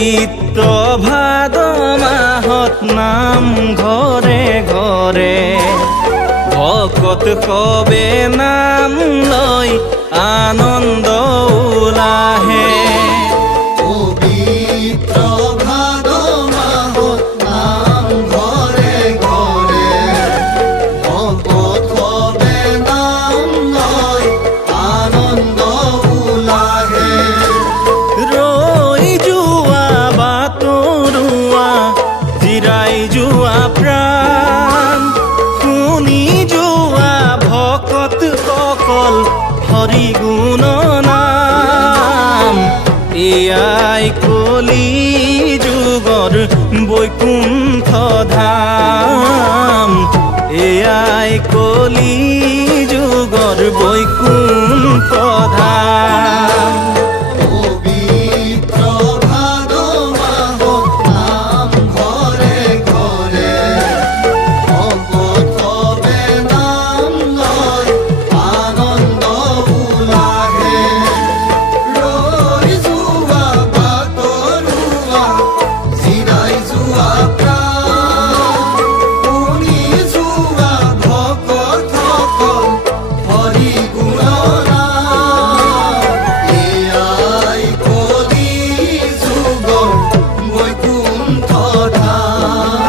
পবিত্ৰ ভাদ মাহত নাম ঘৰে ঘৰে ভকত সবে নাম লৈ আনন্দ উলাহে। হৰি গুণ নাম এয়াই কলি যুগৰ বৈকুণ্ঠ ধাম, এয়াই কলি যুগৰ বৈকুণ্ঠ ধাম। বৈকুণ্ঠ ধাম।